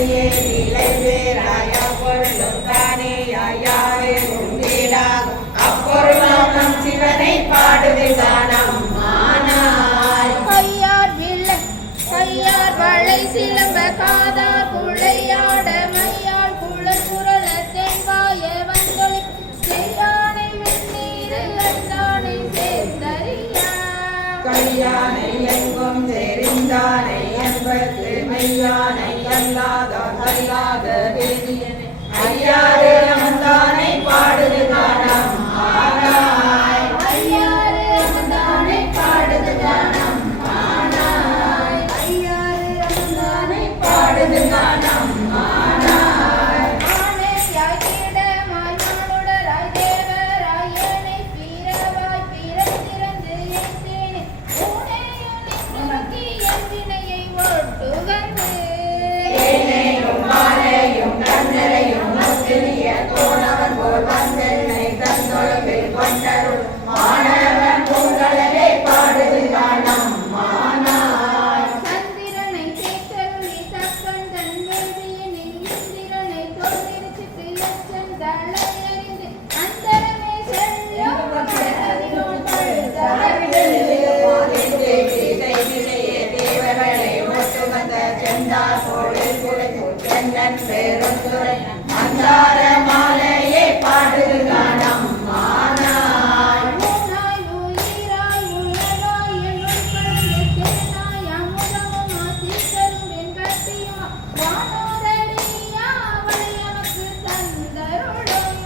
மலையே நிலைவேறாய பொருளும் தானே யாரே உண்டீடாகும் அப்பொருளாம் சிவனை பாடுது காணம் மானாய் கையார் வளை சிலம்ப காதார் குழையாட மையாள் குழல் குரல தென்பாய வந்தொழி செய்யானை வெந்நீரு அந்தானை சேர்ந்தறியா கையானை எங்கும் தெரிந்தானை என்பது மெய்யானை அல்லாத வேதியனை ஐயாறு அமர்ந்தானை பாடுது காணம் மானாய் ஐயாறு அமர்ந்தானை பாடுது காணம் பாடுது காணம் மானாய் ஆனையாய் கீடமாய் மானுடராய் தேவராய் ஏனை பீரவாய் பிறந்திருந்து எந்தேனே ஊனையும் நோக்கி என் வினையை ஒட்டுகந்து தேனையும் மாலையும் கண்ணரையும் முத்திரிய தோணவன் போல் வந்தென்னை தந்தொழுவில் கொண்டருள் மாணவன் பூங்கடலே பாடுது காணம் மானாய் சந்திரனை கேட்டருளி தக்கந்தன் வேதியனில் இந்திரனை தோன்றிருச்சித்து எச்சன் தலை அறிந்து அந்தரமே செல்லும் கடலினோள் தேவர்களை ஒட்டு வந்த செந்தார் கோழில் குறைக்கும் சென்னன் பேரும் துறை மந்தார மாலையே பாடுது காணம் மானாய் மூனாய் உயிராய் உலகாய் என்னுள் கடந்து தேனாய் அமுதமும் ஆசித்தரும் வெண்பட்டியும் வானோரடியா அவளை எமக்கு தந்தருளும்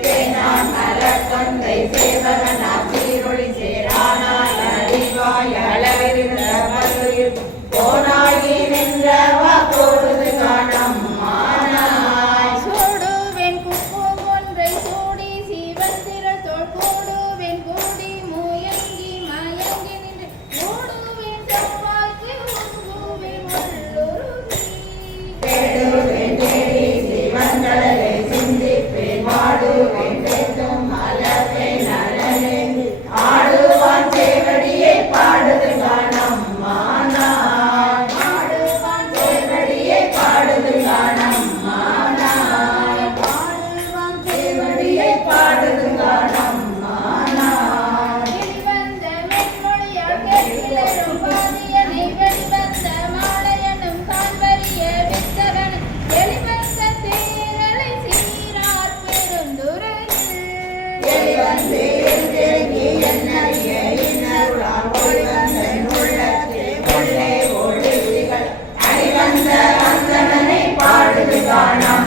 தேனான் மலர் கொந்தை சேவகனா சீரொளி சேரானாய் அறிவாய் அளவிருந்த பல்லுயிர் போனாகி நின்றவா போடுது காணம் மானாய் சூடுவேன் குப்பம் ஒன்றை சூடி சிவந்திரள் தோள் கூடுவேன் கூடி முயங்கி மயங்கி நின்று மூடுவேன் செவ்வாய்க்கு உங்குவேன் உள்ளுருகி தேடுவேன் தேடி சிவன்களே சிந்திப்பேன் வாடுவேன் தேடும் மலர்வேன் நலனே ஆடுவான் சேவடியே பாடுது காணம் மானாய் ஆடுவான் சேவடியே பாடுது காணம் மானாய் ஆடுவான் சேவடியே பாடுது காணம் மானாய் வெளிவந்த மென்மொழியால் கேட்கிலரும் பாதியனை வெளிவந்த மாலையனும் காண்பறிய வித்தகனை வெளிவந்த தேரலை சீரார் பெருந்துரையில் வெளிவந்து தேங்கி என்னறிய இன்னருளால் ஒளிவந்த உள்ளத்தே உள்ளே ஒளிகள் அறிவந்த அந்தணனை பாடுது காணம்